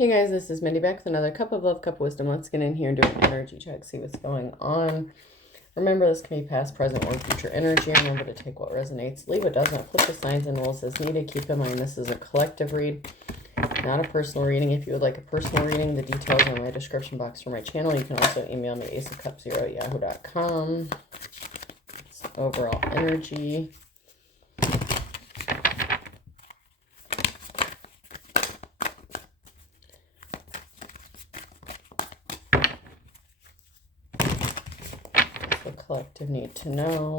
Hey guys, this is Mindy back with another cup of love, cup of wisdom. Let's get in here and do an energy check, see what's going on. Remember, this can be past, present, or future energy. Remember to take what resonates, leave what doesn't, flip the signs and rules as needed. Keep in mind this is a collective read, not a personal reading. If you would like a personal reading, the details are in my description box for my channel. You can also email me aceofcups0@yahoo.com. It's overall energy. Collective need to know.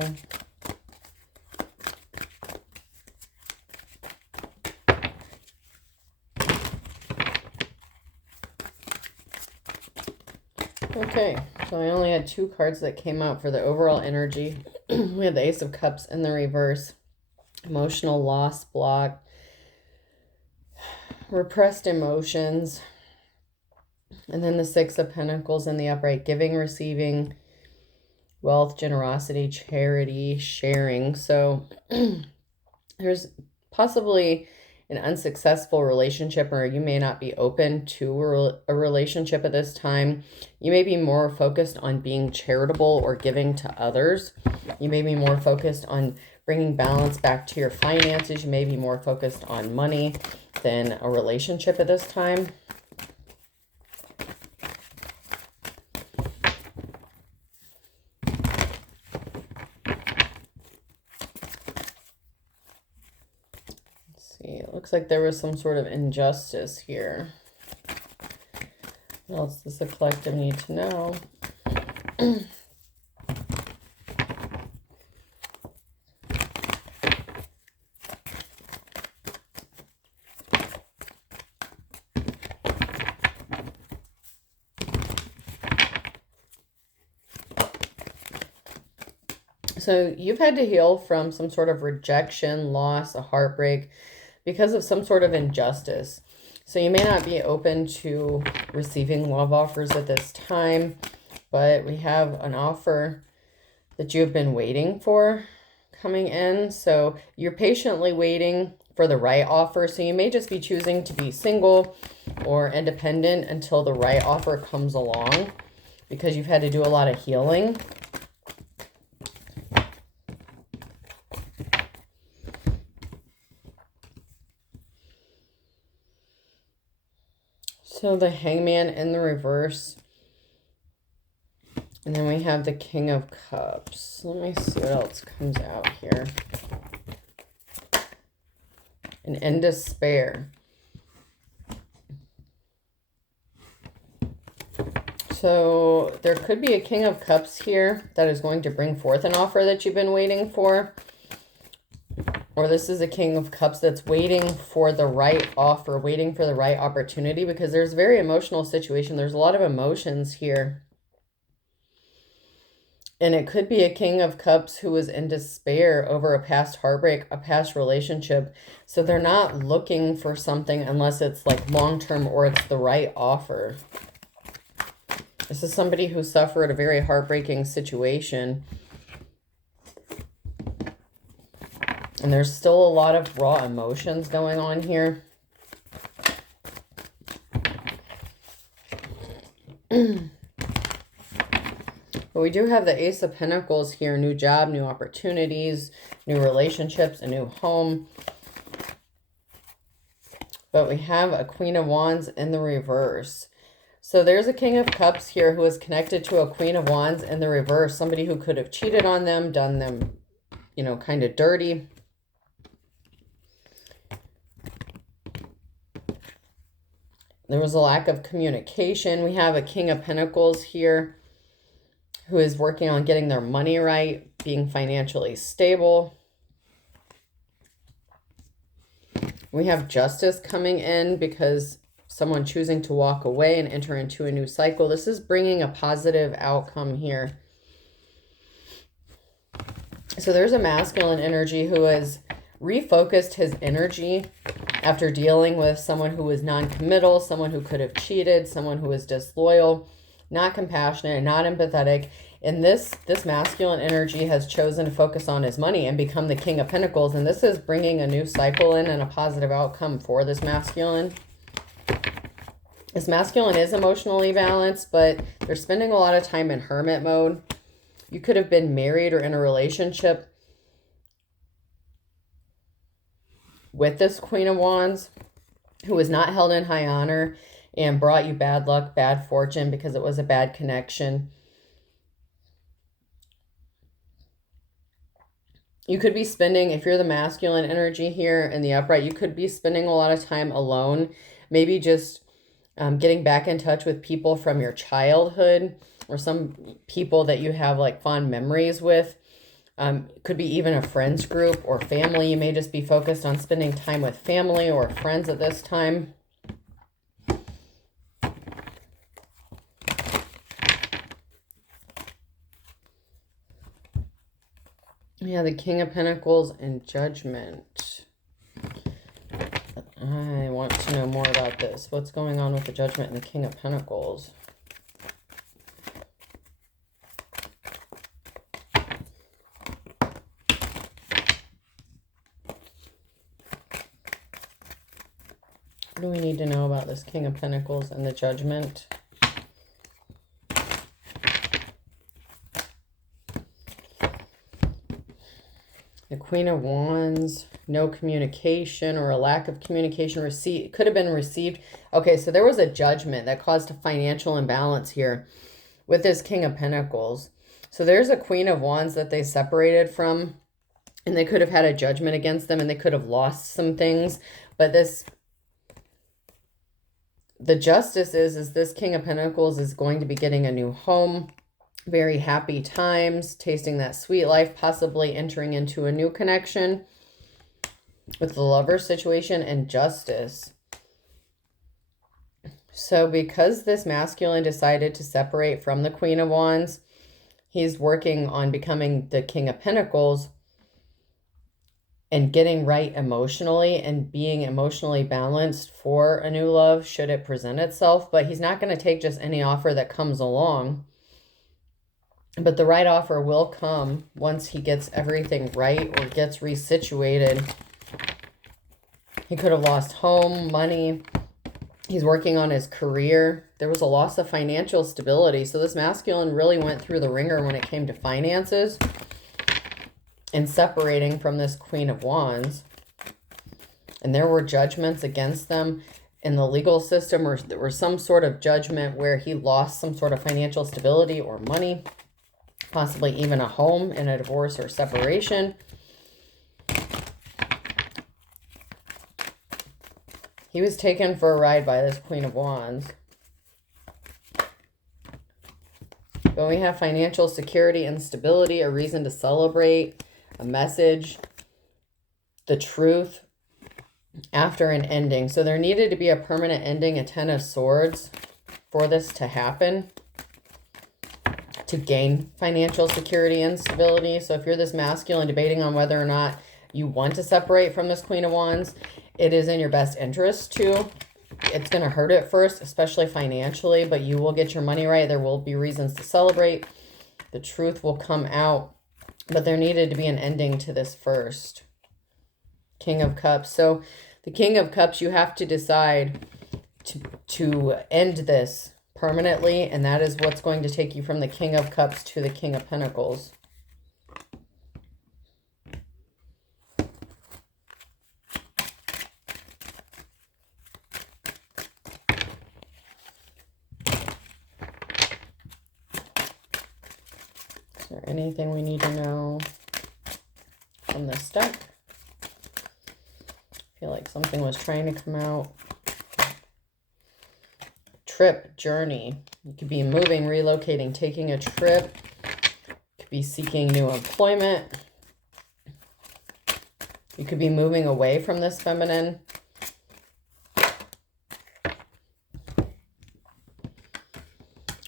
Okay, so I only had 2 cards that came out for the overall energy. We had the Ace of Cups in the reverse. Emotional loss, block, repressed emotions. And then the 6 of Pentacles in the upright, giving, receiving, wealth, generosity, charity, sharing. So there's possibly an unsuccessful relationship, or you may not be open to a relationship at this time. You may be more focused on being charitable or giving to others. You may be more focused on bringing balance back to your finances. You may be more focused on money than a relationship at this time. It looks like there was some sort of injustice here. What else does the collective need to know? So you've had to heal from some sort of rejection, loss, a heartbreak, because of some sort of injustice. So you may not be open to receiving love offers at this time, but we have an offer that you've been waiting for coming in. So you're patiently waiting for the right offer. So you may just be choosing to be single or independent until the right offer comes along, because you've had to do a lot of healing. So the Hangman in the reverse. And then we have the King of Cups. Let me see what else comes out here. And in despair. So there could be a King of Cups here that is going to bring forth an offer that you've been waiting for. Or this is a King of Cups that's waiting for the right offer, waiting for the right opportunity, because there's a very emotional situation. There's a lot of emotions here. And it could be a King of Cups who is in despair over a past heartbreak, a past relationship. So they're not looking for something unless it's like long-term or it's the right offer. This is somebody who suffered a very heartbreaking situation. And there's still a lot of raw emotions going on here. But we do have the Ace of Pentacles here. New job, new opportunities, new relationships, a new home. But we have a Queen of Wands in the reverse. So there's a King of Cups here who is connected to a Queen of Wands in the reverse. Somebody who could have cheated on them, done them, you know, kind of dirty. There was a lack of communication. We have a King of Pentacles here who is working on getting their money right, being financially stable. We have justice coming in because someone choosing to walk away and enter into a new cycle. This is bringing a positive outcome here. So there's a masculine energy who has refocused his energy after dealing with someone who was non-committal, someone who could have cheated, someone who was disloyal, not compassionate, not empathetic. And this masculine energy has chosen to focus on his money and become the King of Pentacles. And this is bringing a new cycle in and a positive outcome for this masculine. This masculine is emotionally balanced, but they're spending a lot of time in hermit mode. You could have been married or in a relationship with this Queen of Wands who was not held in high honor and brought you bad luck, bad fortune because it was a bad connection. You could be spending, if you're the masculine energy here in the upright, you could be spending a lot of time alone, maybe just getting back in touch with people from your childhood or some people that you have like fond memories with. Could be even a friends group or family. You may just be focused on spending time with family or friends at this time. Yeah, the King of Pentacles and Judgment. I want to know more about this. What's going on with the Judgment and the King of Pentacles? What do we need to know about this King of Pentacles and the Judgment? The Queen of Wands, no communication or a lack of communication. It could have been received. Okay, so there was a judgment that caused a financial imbalance here with this King of Pentacles. So there's a Queen of Wands that they separated from, and they could have had a judgment against them, and they could have lost some things. But the justice is this King of Pentacles is going to be getting a new home. Very happy times, tasting that sweet life, possibly entering into a new connection with the lover situation and justice. So because this masculine decided to separate from the Queen of Wands, he's working on becoming the King of Pentacles and getting right emotionally and being emotionally balanced for a new love should it present itself. But he's not going to take just any offer that comes along. But the right offer will come once he gets everything right or gets resituated. He could have lost home, money. He's working on his career. There was a loss of financial stability. So this masculine really went through the ringer when it came to finances and separating from this Queen of Wands. And there were judgments against them in the legal system, or there was some sort of judgment where he lost some sort of financial stability or money. Possibly even a home in a divorce or separation. He was taken for a ride by this Queen of Wands. But we have financial security and stability, a reason to celebrate, a message, the truth after an ending. So there needed to be a permanent ending, a Ten of Swords, for this to happen, to gain financial security and stability. So if you're this masculine debating on whether or not you want to separate from this Queen of Wands, it is in your best interest to. It's going to hurt at first, especially financially, but you will get your money right. There will be reasons to celebrate. The truth will come out, but there needed to be an ending to this first. King of Cups. So the King of Cups, you have to decide to end this permanently, and that is what's going to take you from the King of Cups to the King of Pentacles. Is there anything we need to know from this deck? I feel like something was trying to come out. Trip, journey. You could be moving, relocating, taking a trip. You could be seeking new employment. You could be moving away from this feminine.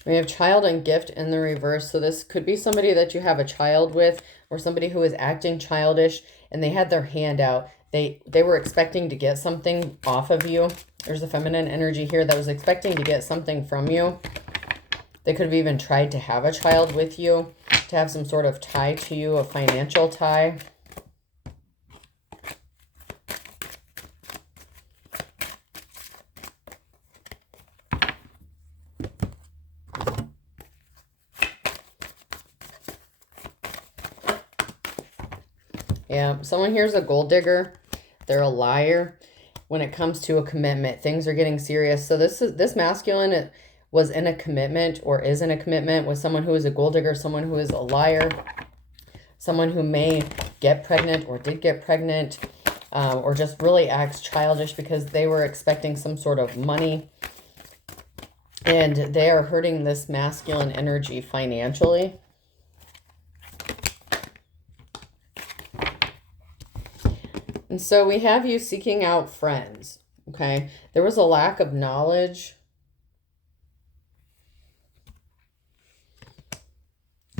We have child and gift in the reverse. So this could be somebody that you have a child with, or somebody who is acting childish and they had their hand out. They were expecting to get something off of you. There's a feminine energy here that was expecting to get something from you. They could have even tried to have a child with you, to have some sort of tie to you, a financial tie. Yeah, someone here's a gold digger. They're a liar when it comes to a commitment. Things are getting serious. So this masculine was in a commitment or is in a commitment with someone who is a gold digger, someone who is a liar, someone who may get pregnant or did get pregnant, or just really acts childish because they were expecting some sort of money. And they are hurting this masculine energy financially. And so we have you seeking out friends, okay? There was a lack of knowledge.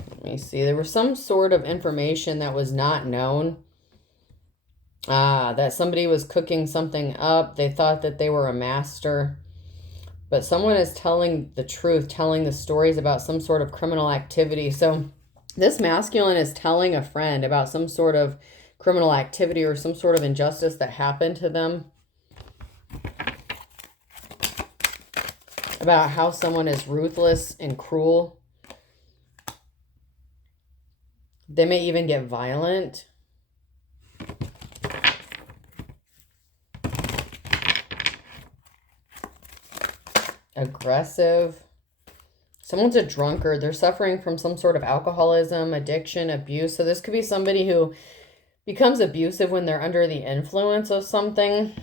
Let me see. There was some sort of information that was not known. That somebody was cooking something up. They thought that they were a master. But someone is telling the truth, telling the stories about some sort of criminal activity. So this masculine is telling a friend about some sort of criminal activity or some sort of injustice that happened to them. About how someone is ruthless and cruel. They may even get violent. Aggressive. Someone's a drunkard. They're suffering from some sort of alcoholism, addiction, abuse. So this could be somebody who becomes abusive when they're under the influence of something.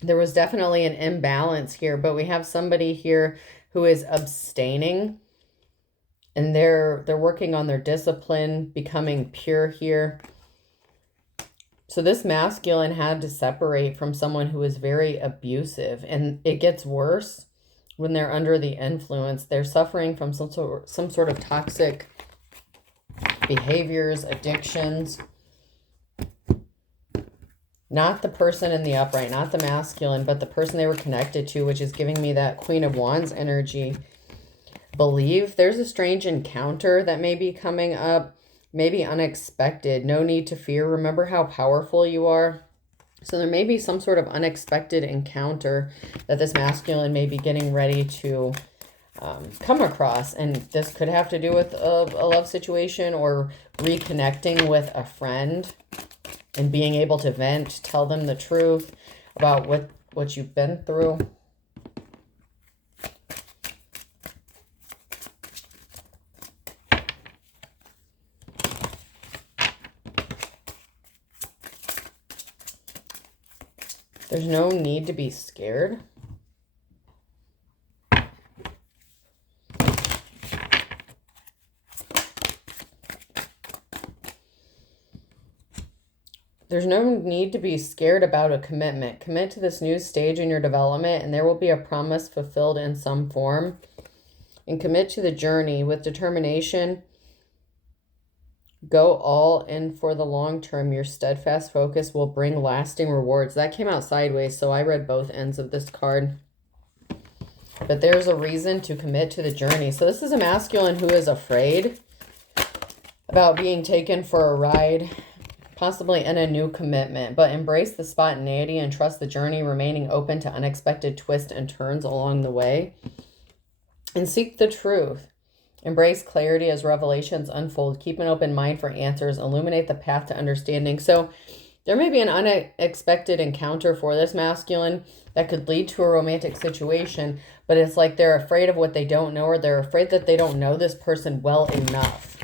There was definitely an imbalance here, but we have somebody here who is abstaining, and they're working on their discipline, becoming pure here. So this masculine had to separate from someone who is very abusive, and it gets worse when they're under the influence. They're suffering from some sort of toxic behaviors, addictions. Not the person in the upright, not the masculine, but the person they were connected to, which is giving me that Queen of Wands energy. Believe there's a strange encounter that may be coming up, maybe unexpected. No need to fear. Remember how powerful you are. So there may be some sort of unexpected encounter that this masculine may be getting ready to come across. And this could have to do with a love situation or reconnecting with a friend and being able to vent, tell them the truth about what you've been through. There's no need to be scared. There's no need to be scared about a commitment. Commit to this new stage in your development, and there will be a promise fulfilled in some form. And commit to the journey with determination. Go all in for the long term. Your steadfast focus will bring lasting rewards. That came out sideways, so I read both ends of this card. But there's a reason to commit to the journey. So this is a masculine who is afraid about being taken for a ride, possibly in a new commitment, but embrace the spontaneity and trust the journey, remaining open to unexpected twists and turns along the way. And seek the truth. Embrace clarity as revelations unfold. Keep an open mind for answers. Illuminate the path to understanding. So there may be an unexpected encounter for this masculine that could lead to a romantic situation, but it's like they're afraid of what they don't know, or they're afraid that they don't know this person well enough.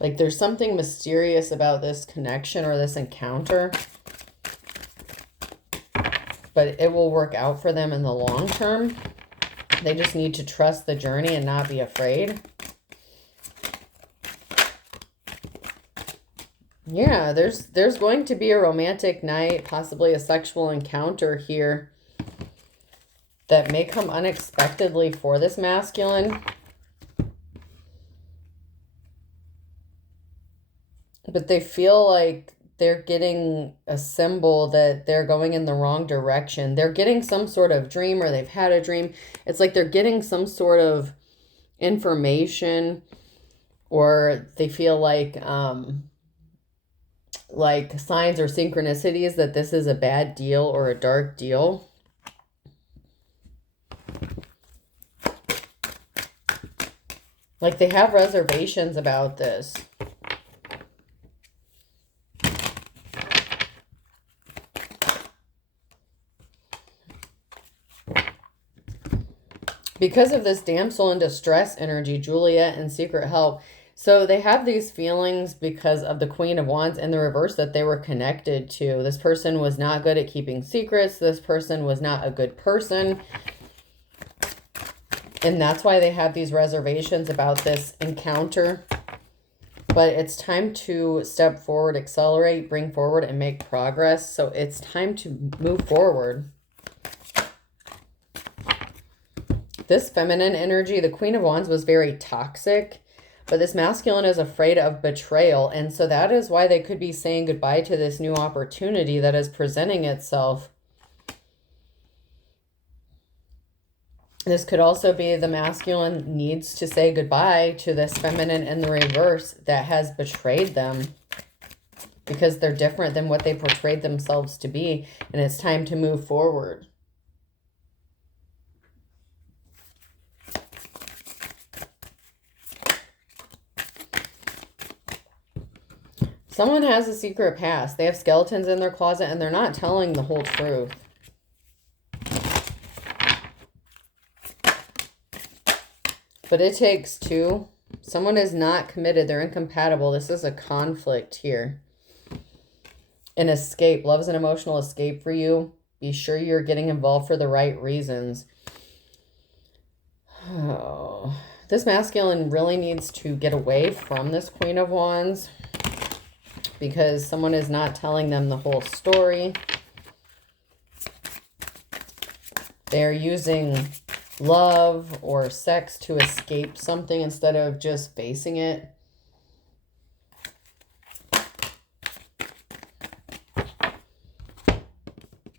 Like there's something mysterious about this connection or this encounter, but it will work out for them in the long term. They just need to trust the journey and not be afraid. Yeah, there's going to be a romantic night, possibly a sexual encounter here that may come unexpectedly for this masculine. But they feel like they're getting a symbol that they're going in the wrong direction. They're getting some sort of dream, or they've had a dream. It's like they're getting some sort of information, or they feel like signs or synchronicities that this is a bad deal or a dark deal. Like they have reservations about this. Because of this damsel in distress energy, Juliet and Secret Help. So they have these feelings because of the Queen of Wands in the reverse that they were connected to. This person was not good at keeping secrets. This person was not a good person. And that's why they have these reservations about this encounter. But it's time to step forward, accelerate, bring forward, and make progress. So it's time to move forward. This feminine energy, the Queen of Wands, was very toxic. But this masculine is afraid of betrayal. And so that is why they could be saying goodbye to this new opportunity that is presenting itself. This could also be the masculine needs to say goodbye to this feminine in the reverse that has betrayed them. Because they're different than what they portrayed themselves to be. And it's time to move forward. Someone has a secret past. They have skeletons in their closet and they're not telling the whole truth. But it takes two. Someone is not committed. They're incompatible. This is a conflict here. An escape. Love is an emotional escape for you. Be sure you're getting involved for the right reasons. Oh, this masculine really needs to get away from this Queen of Wands. Because someone is not telling them the whole story. They're using love or sex to escape something instead of just facing it.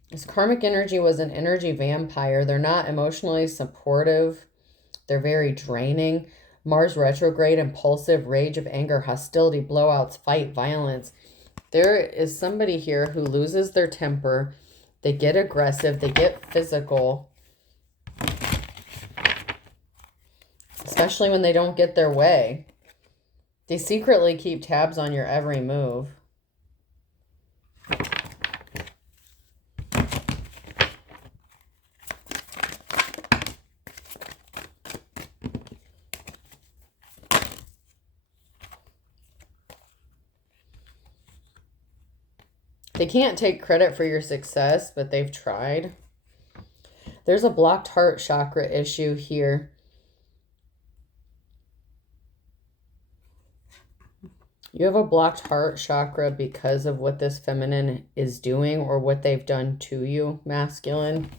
This karmic energy was an energy vampire. They're not emotionally supportive. They're very draining. Mars retrograde, impulsive, rage of anger, hostility, blowouts, fight, violence. There is somebody here who loses their temper. They get aggressive. They get physical. Especially when they don't get their way. They secretly keep tabs on your every move. They can't take credit for your success, but they've tried. There's a blocked heart chakra issue here. You have a blocked heart chakra because of what this feminine is doing or what they've done to you, masculine.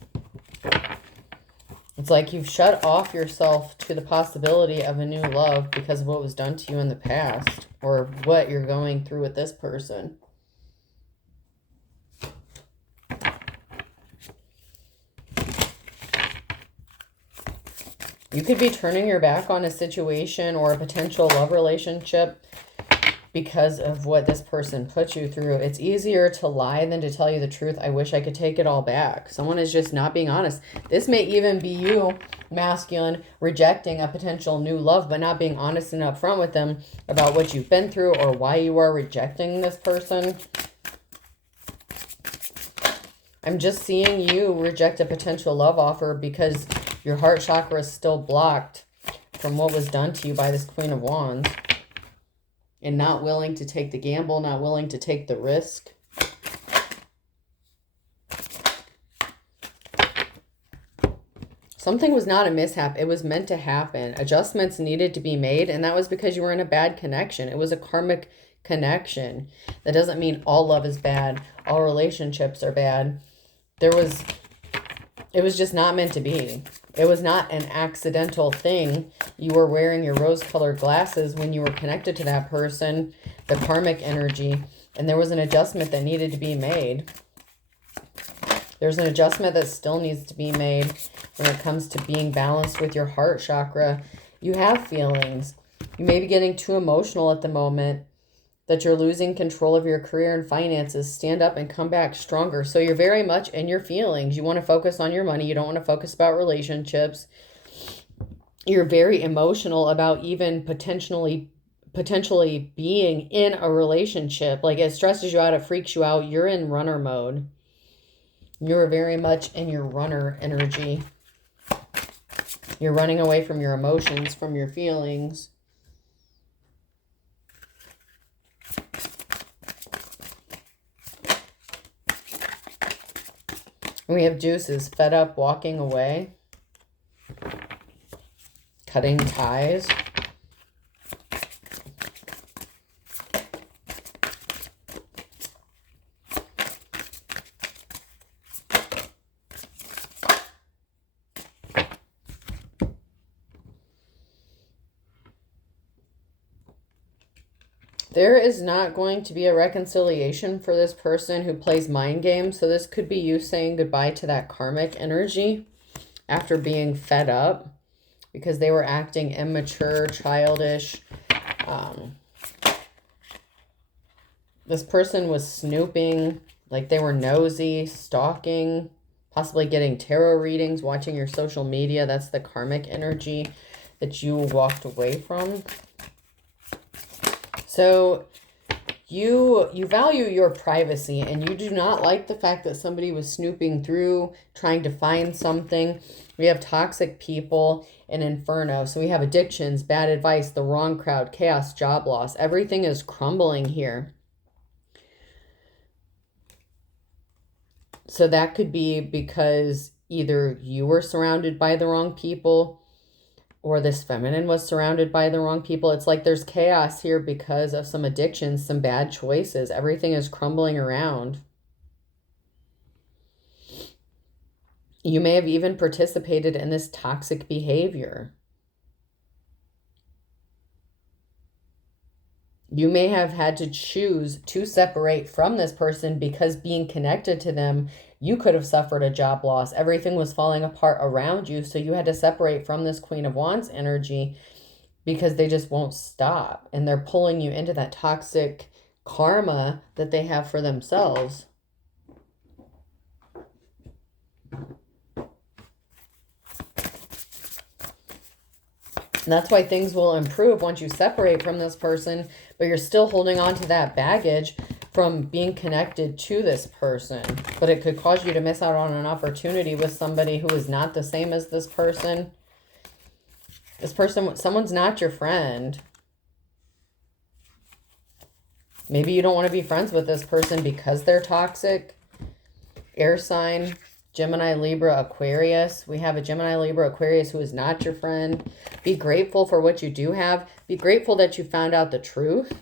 It's like you've shut off yourself to the possibility of a new love because of what was done to you in the past or what you're going through with this person. You could be turning your back on a situation or a potential love relationship because of what this person put you through. It's easier to lie than to tell you the truth. I wish I could take it all back. Someone is just not being honest. This may even be you, masculine, rejecting a potential new love, but not being honest and upfront with them about what you've been through or why you are rejecting this person. I'm just seeing you reject a potential love offer because your heart chakra is still blocked from what was done to you by this Queen of Wands. And not willing to take the gamble, not willing to take the risk. Something was not a mishap. It was meant to happen. Adjustments needed to be made, and that was because you were in a bad connection. It was a karmic connection. That doesn't mean all love is bad. All relationships are bad. It was just not meant to be. It was not an accidental thing. You were wearing your rose-colored glasses when you were connected to that person, the karmic energy, and there was an adjustment that needed to be made. There's an adjustment that still needs to be made when it comes to being balanced with your heart chakra. You have feelings. You may be getting too emotional at the moment, that you're losing control of your career and finances. Stand up and come back stronger. So you're very much in your feelings. You want to focus on your money. You don't want to focus about relationships. You're very emotional about even potentially being in a relationship. Like, it stresses you out, it freaks you out. You're in runner mode. You're very much in your runner energy. You're running away from your emotions, from your feelings. We have juices, fed up, walking away, cutting ties. There is not going to be a reconciliation for this person who plays mind games. So this could be you saying goodbye to that karmic energy after being fed up because they were acting immature, childish. This person was snooping, like they were nosy, stalking, possibly getting tarot readings, watching your social media. That's the karmic energy that you walked away from. So you value your privacy, and you do not like the fact that somebody was snooping through, trying to find something. We have toxic people and inferno. So we have addictions, bad advice, the wrong crowd, chaos, job loss. Everything is crumbling here. So that could be because either you were surrounded by the wrong people, or this feminine was surrounded by the wrong people. It's like there's chaos here because of some addictions, some bad choices. Everything is crumbling around. You may have even participated in this toxic behavior. You may have had to choose to separate from this person because being connected to them, you could have suffered a job loss. Everything was falling apart around you. So you had to separate from this Queen of Wands energy because they just won't stop. And they're pulling you into that toxic karma that they have for themselves. And that's why things will improve once you separate from this person, but you're still holding on to that baggage from being connected to this person. But it could cause you to miss out on an opportunity with somebody who is not the same as this person. This person, someone's not your friend. Maybe you don't want to be friends with this person because they're toxic. Air sign, Gemini, Libra, Aquarius. We have a Gemini, Libra, Aquarius who is not your friend. Be grateful for what you do have. Be grateful that you found out the truth.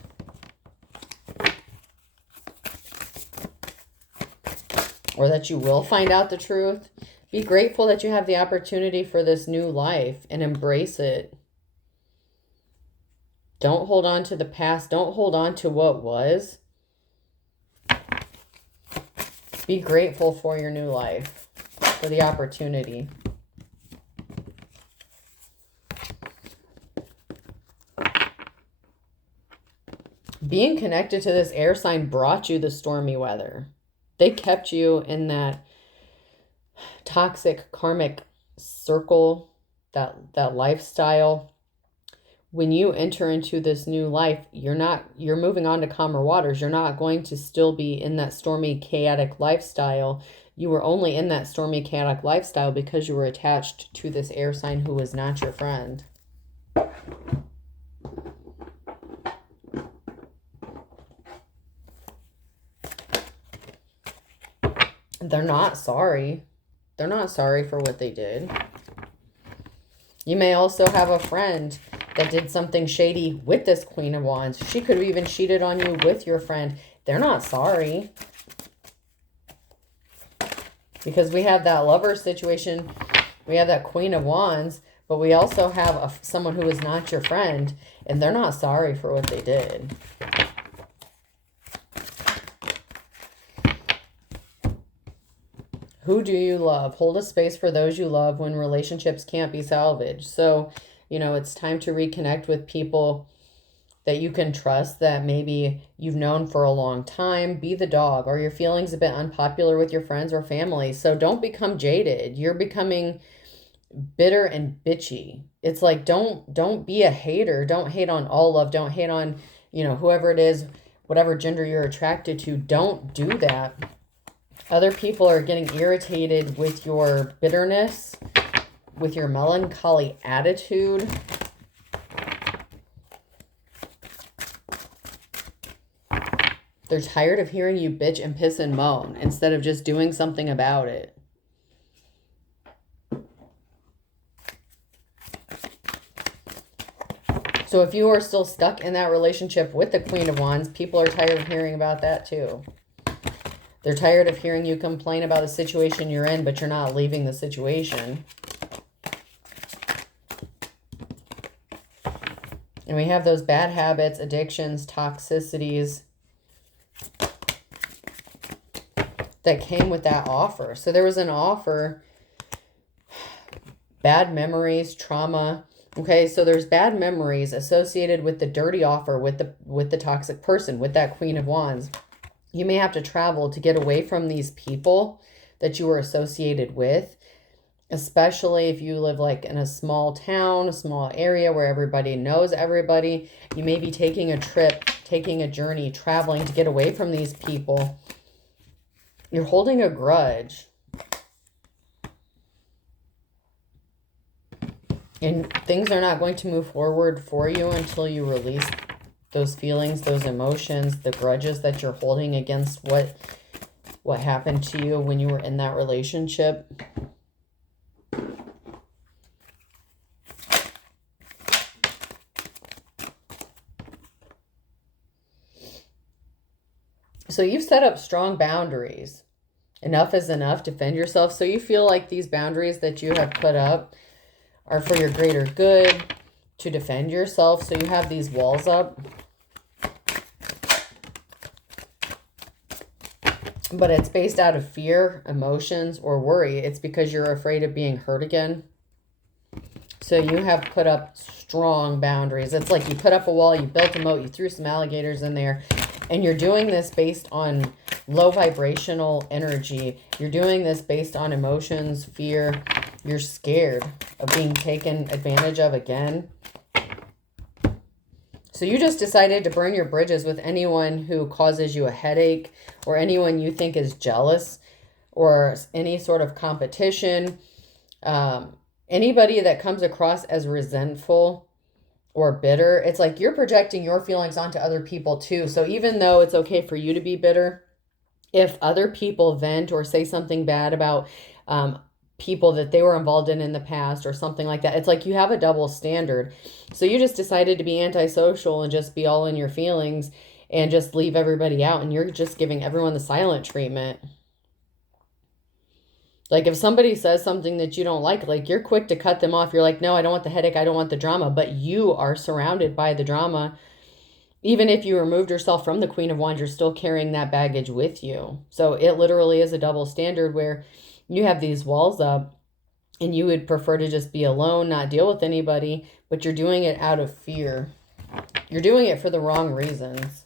Or that you will find out the truth. Be grateful that you have the opportunity for this new life and embrace it. Don't hold on to the past. Don't hold on to what was. Be grateful for your new life, for the opportunity. Being connected to this air sign brought you the stormy weather. They kept you in that toxic karmic circle, that lifestyle. When you enter into this new life, you're moving on to calmer waters. You're not going to still be in that stormy, chaotic lifestyle. You were only in that stormy, chaotic lifestyle because you were attached to this air sign who was not your friend. They're not sorry. They're not sorry for what they did. You may also have a friend that did something shady with this Queen of Wands. She could have even cheated on you with your friend. They're not sorry. Because we have that lover situation. We have that Queen of Wands. But we also have someone who is not your friend. And they're not sorry for what they did. Who do you love? Hold a space for those you love when relationships can't be salvaged. So, it's time to reconnect with people that you can trust, that maybe you've known for a long time. Be the dog. Or your feelings a bit unpopular with your friends or family. So don't become jaded. You're becoming bitter and bitchy. It's like, don't be a hater. Don't hate on all love. Don't hate on, whoever it is, whatever gender you're attracted to. Don't do that. Other people are getting irritated with your bitterness, with your melancholy attitude. They're tired of hearing you bitch and piss and moan instead of just doing something about it. So if you are still stuck in that relationship with the Queen of Wands, people are tired of hearing about that too. They're tired of hearing you complain about the situation you're in, but you're not leaving the situation. And we have those bad habits, addictions, toxicities that came with that offer. So there was an offer, bad memories, trauma. Okay, so there's bad memories associated with the dirty offer, with the toxic person, with that Queen of Wands. You may have to travel to get away from these people that you were associated with, especially if you live like in a small town, a small area where everybody knows everybody. You may be taking a trip, taking a journey, traveling to get away from these people. You're holding a grudge. And things are not going to move forward for you until you release those feelings, those emotions, the grudges that you're holding against what happened to you when you were in that relationship. So you've set up strong boundaries. Enough is enough. Defend yourself. So you feel like these boundaries that you have put up are for your greater good, to defend yourself. So you have these walls up. But it's based out of fear, emotions, or worry. It's because you're afraid of being hurt again. So you have put up strong boundaries. It's like you put up a wall, you built a moat, you threw some alligators in there. And you're doing this based on low vibrational energy. You're doing this based on emotions, fear. You're scared of being taken advantage of again. So you just decided to burn your bridges with anyone who causes you a headache, or anyone you think is jealous, or any sort of competition. Anybody that comes across as resentful or bitter. It's like you're projecting your feelings onto other people too. So even though it's okay for you to be bitter, if other people vent or say something bad about people that they were involved in the past or something like that, it's like you have a double standard. So you just decided to be antisocial and just be all in your feelings and just leave everybody out, and you're just giving everyone the silent treatment. Like if somebody says something that you don't like you're quick to cut them off. You're like, no, I don't want the headache. I don't want the drama. But you are surrounded by the drama. Even if you removed yourself from the Queen of Wands, you're still carrying that baggage with you. So it literally is a double standard where you have these walls up and you would prefer to just be alone, not deal with anybody, but you're doing it out of fear. You're doing it for the wrong reasons.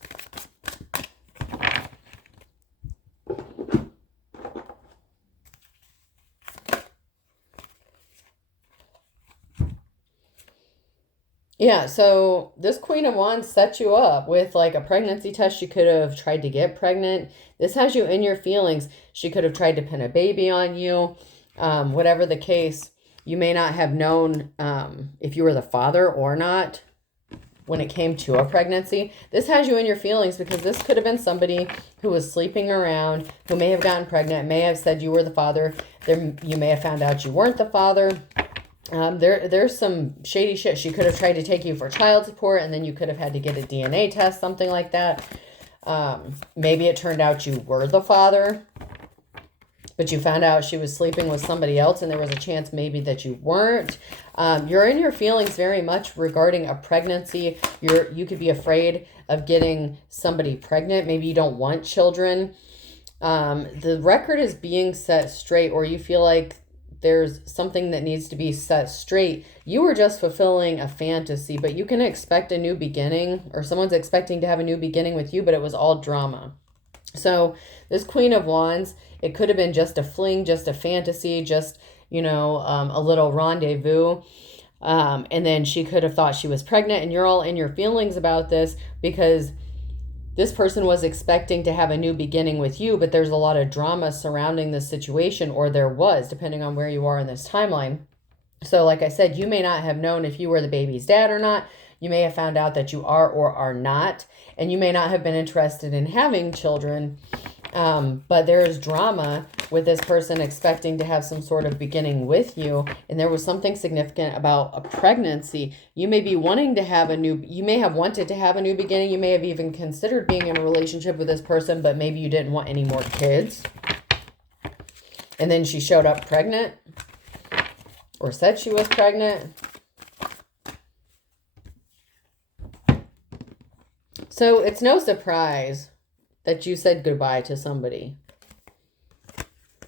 Yeah, so this Queen of Wands sets you up with like a pregnancy test. She could have tried to get pregnant. This has you in your feelings. She could have tried to pin a baby on you. Whatever the case, you may not have known if you were the father or not when it came to a pregnancy. This has you in your feelings because this could have been somebody who was sleeping around, who may have gotten pregnant, may have said you were the father. You may have found out you weren't the father. There's some shady shit. She could have tried to take you for child support, and then you could have had to get a DNA test, something like that. Maybe it turned out you were the father, but you found out she was sleeping with somebody else, and there was a chance maybe that you weren't. You're in your feelings very much regarding a pregnancy. You could be afraid of getting somebody pregnant. Maybe you don't want children. The record is being set straight, or you feel like there's something that needs to be set straight. You were just fulfilling a fantasy, but you can expect a new beginning, or someone's expecting to have a new beginning with you, but it was all drama. So this Queen of Wands, it could have been just a fling, just a fantasy, just a little rendezvous. And then she could have thought she was pregnant, and you're all in your feelings about this because this person was expecting to have a new beginning with you, but there's a lot of drama surrounding this situation, or there was, depending on where you are in this timeline. So like I said, you may not have known if you were the baby's dad or not. You may have found out that you are or are not, and you may not have been interested in having children. But there is drama with this person expecting to have some sort of beginning with you. And there was something significant about a pregnancy. You may be wanting to have you may have wanted to have a new beginning. You may have even considered being in a relationship with this person, but maybe you didn't want any more kids. And then she showed up pregnant or said she was pregnant. So it's no surprise that you said goodbye to somebody.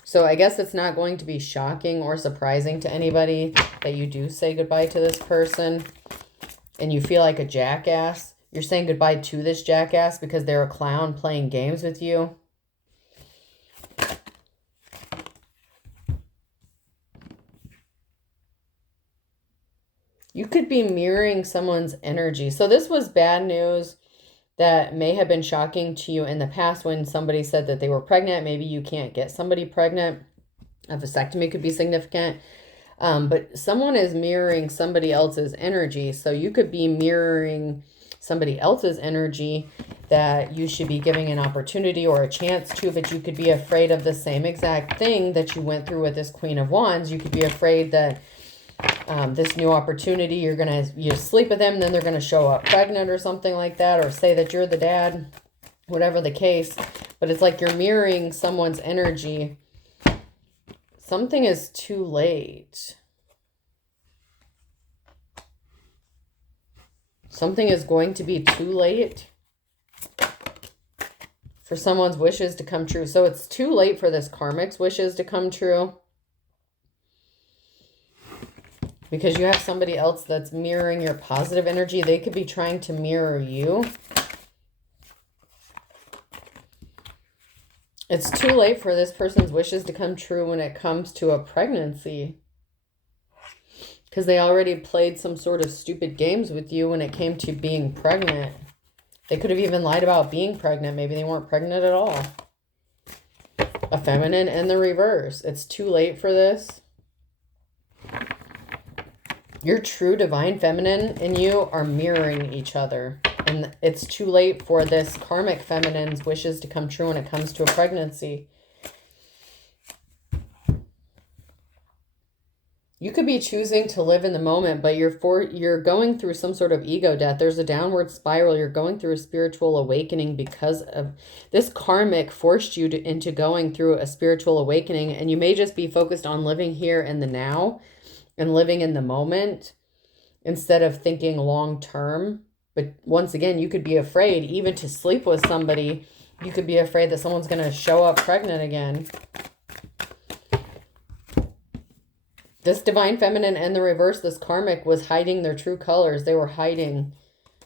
So I guess it's not going to be shocking or surprising to anybody that you do say goodbye to this person and you feel like a jackass. You're saying goodbye to this jackass because they're a clown playing games with you. You could be mirroring someone's energy. So this was bad news that may have been shocking to you in the past when somebody said that they were pregnant. Maybe you can't get somebody pregnant. A vasectomy could be significant. But someone is mirroring somebody else's energy. So you could be mirroring somebody else's energy that you should be giving an opportunity or a chance to, but you could be afraid of the same exact thing that you went through with this Queen of Wands. You could be afraid that this new opportunity, you sleep with them, then they're going to show up pregnant or something like that, or say that you're the dad, whatever the case. But it's like you're mirroring someone's energy. Something is too late. Something is going to be too late for someone's wishes to come true. So it's too late for this karmic's wishes to come true. Because you have somebody else that's mirroring your positive energy. They could be trying to mirror you. It's too late for this person's wishes to come true when it comes to a pregnancy. Because they already played some sort of stupid games with you when it came to being pregnant. They could have even lied about being pregnant. Maybe they weren't pregnant at all. A feminine and the reverse. It's too late for this. Your true divine feminine and you are mirroring each other. And it's too late for this karmic feminine's wishes to come true when it comes to a pregnancy. You could be choosing to live in the moment, but you're going through some sort of ego death. There's a downward spiral. You're going through a spiritual awakening because of this karmic forced you into going through a spiritual awakening. And you may just be focused on living here in the now and living in the moment instead of thinking long term. But once again, you could be afraid even to sleep with somebody. You could be afraid that someone's going to show up pregnant again. This divine feminine and the reverse, this karmic, was hiding their true colors. They were hiding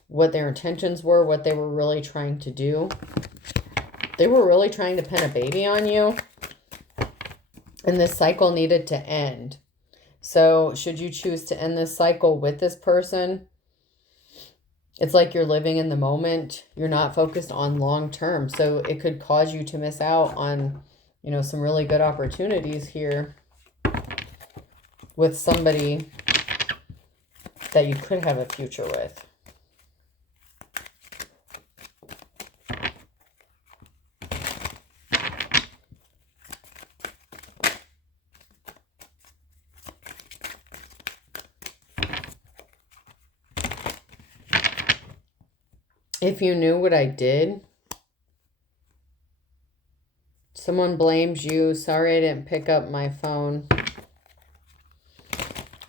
what their intentions were, what they were really trying to do. They were really trying to pin a baby on you. And this cycle needed to end. So should you choose to end this cycle with this person, it's like you're living in the moment. You're not focused on long term. So it could cause you to miss out on, some really good opportunities here with somebody that you could have a future with. If you knew what I did, someone blames you. Sorry, I didn't pick up my phone.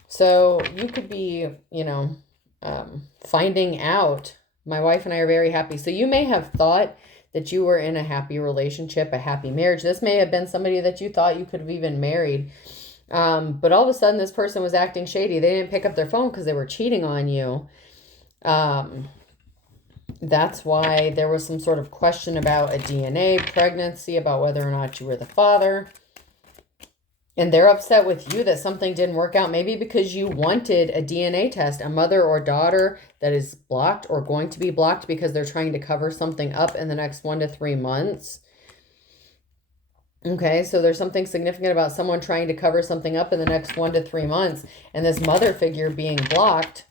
So you could be, finding out. My wife and I are very happy. So you may have thought that you were in a happy relationship, a happy marriage. This may have been somebody that you thought you could have even married. But all of a sudden this person was acting shady. They didn't pick up their phone because they were cheating on you. That's why there was some sort of question about a DNA pregnancy, about whether or not you were the father. And they're upset with you that something didn't work out. Maybe because you wanted a DNA test, a mother or daughter that is blocked or going to be blocked because they're trying to cover something up in the next 1 to 3 months. Okay, so there's something significant about someone trying to cover something up in the next 1 to 3 months. And this mother figure being blocked.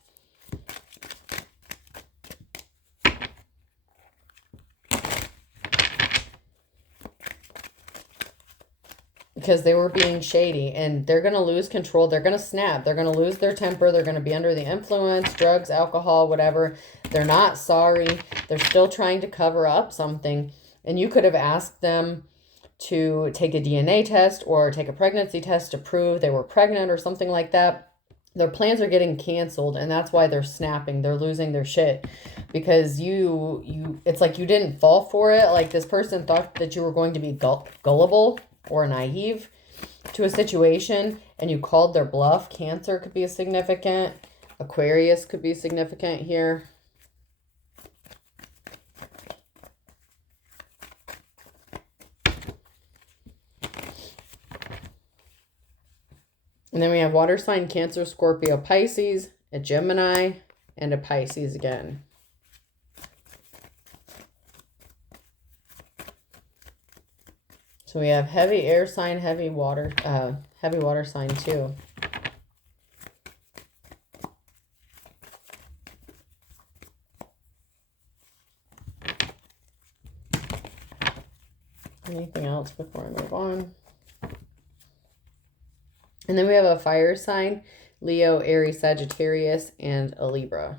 Because they were being shady, and they're going to lose control. They're going to snap. They're going to lose their temper. They're going to be under the influence, drugs, alcohol, whatever. They're not sorry. They're still trying to cover up something. And you could have asked them to take a DNA test or take a pregnancy test to prove they were pregnant or something like that. Their plans are getting canceled, and that's why they're snapping. They're losing their shit because it's like you didn't fall for it. Like this person thought that you were going to be gullible or naive to a situation, and you called their bluff. Cancer could be significant. Aquarius could be significant here. And then we have water sign, Cancer, Scorpio, Pisces, a Gemini, and a Pisces again. So we have heavy air sign, heavy water sign too. Anything else before I move on? And then we have a fire sign, Leo, Aries, Sagittarius, and a Libra.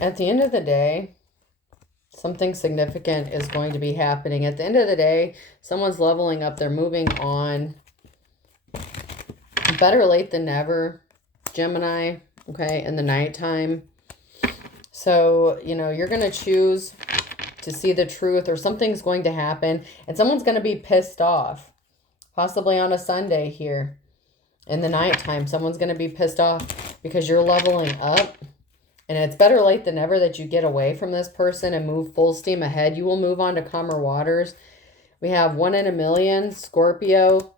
At the end of the day, something significant is going to be happening. At the end of the day, someone's leveling up. They're moving on. Better late than never, Gemini, okay, in the nighttime. So, you're going to choose to see the truth, or something's going to happen, and someone's going to be pissed off, possibly on a Sunday here in the nighttime. Someone's going to be pissed off because you're leveling up. And it's better late than never that you get away from this person and move full steam ahead. You will move on to calmer waters. We have 1 in a million, Scorpio,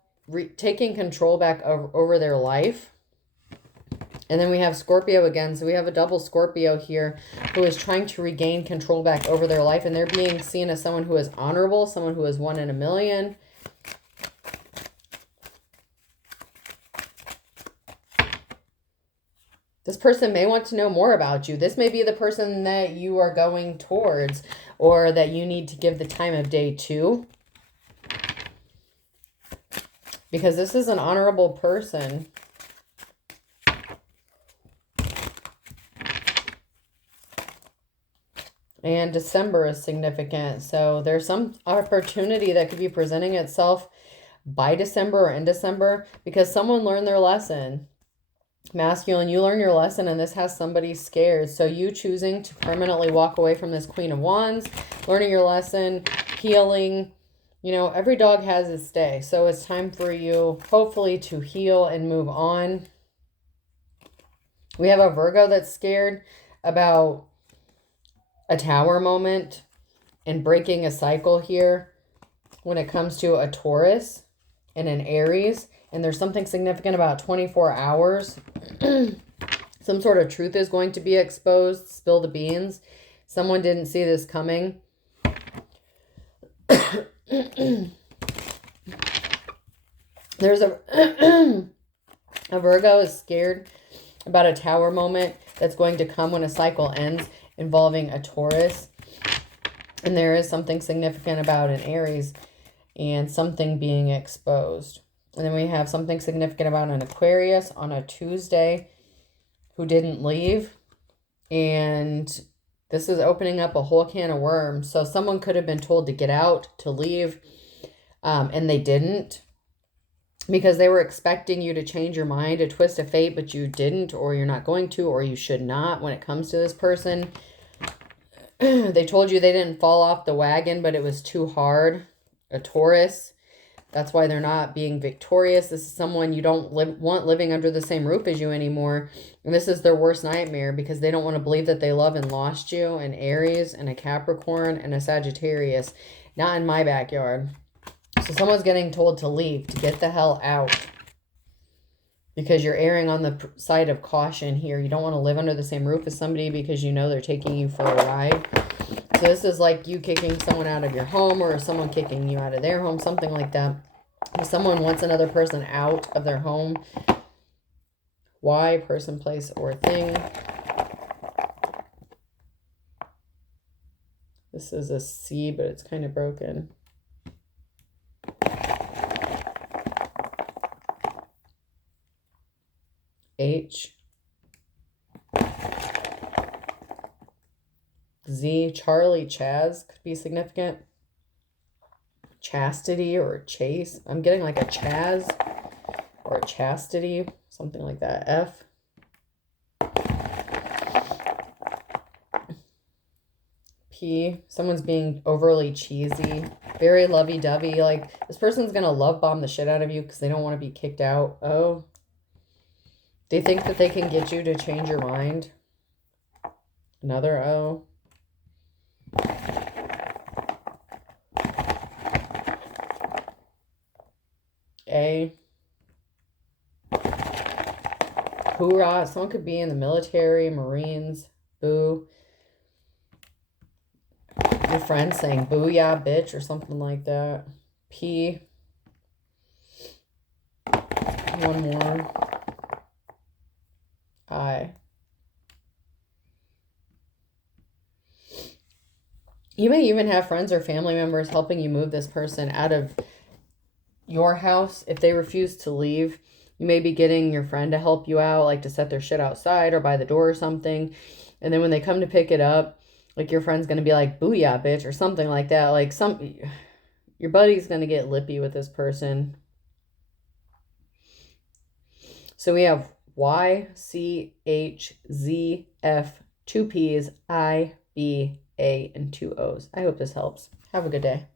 taking control back over their life. And then we have Scorpio again. So we have a double Scorpio here who is trying to regain control back over their life. And they're being seen as someone who is honorable, someone who is 1 in a million. This person may want to know more about you. This may be the person that you are going towards, or that you need to give the time of day to. Because this is an honorable person. And December is significant. So there's some opportunity that could be presenting itself by December or in December, because someone learned their lesson. Masculine, you learn your lesson, and this has somebody scared. So you choosing to permanently walk away from this Queen of Wands, learning your lesson, healing. Every dog has its day. So it's time for you, hopefully, to heal and move on. We have a Virgo that's scared about a Tower moment and breaking a cycle here when it comes to a Taurus and an Aries. And there's something significant about 24 hours. Some sort of truth is going to be exposed. Spill the beans. Someone didn't see this coming. There's a Virgo is scared about a Tower moment that's going to come when a cycle ends, involving a Taurus. And there is something significant about an Aries and something being exposed. And then we have something significant about an Aquarius on a Tuesday who didn't leave. And this is opening up a whole can of worms. So someone could have been told to get out, to leave, and they didn't. Because they were expecting you to change your mind, a twist of fate, but you didn't, or you're not going to, or you should not when it comes to this person. They told you they didn't fall off the wagon, but it was too hard. A Taurus. That's why they're not being victorious. This is someone you don't want living under the same roof as you anymore. And this is their worst nightmare because they don't want to believe that they love and lost you. An Aries and a Capricorn and a Sagittarius. Not in my backyard. So someone's getting told to leave, to get the hell out. Because you're erring on the side of caution here. You don't want to live under the same roof as somebody because you know they're taking you for a ride. So this is like you kicking someone out of your home or someone kicking you out of their home, something like that. If someone wants another person out of their home, why? Person, place, or thing. This is a C, but it's kind of broken. H. Z. Charlie, Chaz could be significant. Chastity or chase. I'm getting like a Chaz or a chastity, something like that. F. P. Someone's being overly cheesy, very lovey-dovey. Like, this person's going to love bomb the shit out of you because they don't want to be kicked out. O. They think that they can get you to change your mind. Another O. A. Hoorah. Someone could be in the military, Marines. Boo. Your friend saying booyah, bitch, or something like that. P. One more. I. You may even have friends or family members helping you move this person out of your house. If they refuse to leave, you may be getting your friend to help you out, like to set their shit outside or by the door or something. And then when they come to pick it up, like your friend's going to be like, booyah, bitch, or something like that. Like your buddy's going to get lippy with this person. So we have Y, C, H, Z, F, 2 P's, I, B, A, and 2 O's. I hope this helps. Have a good day.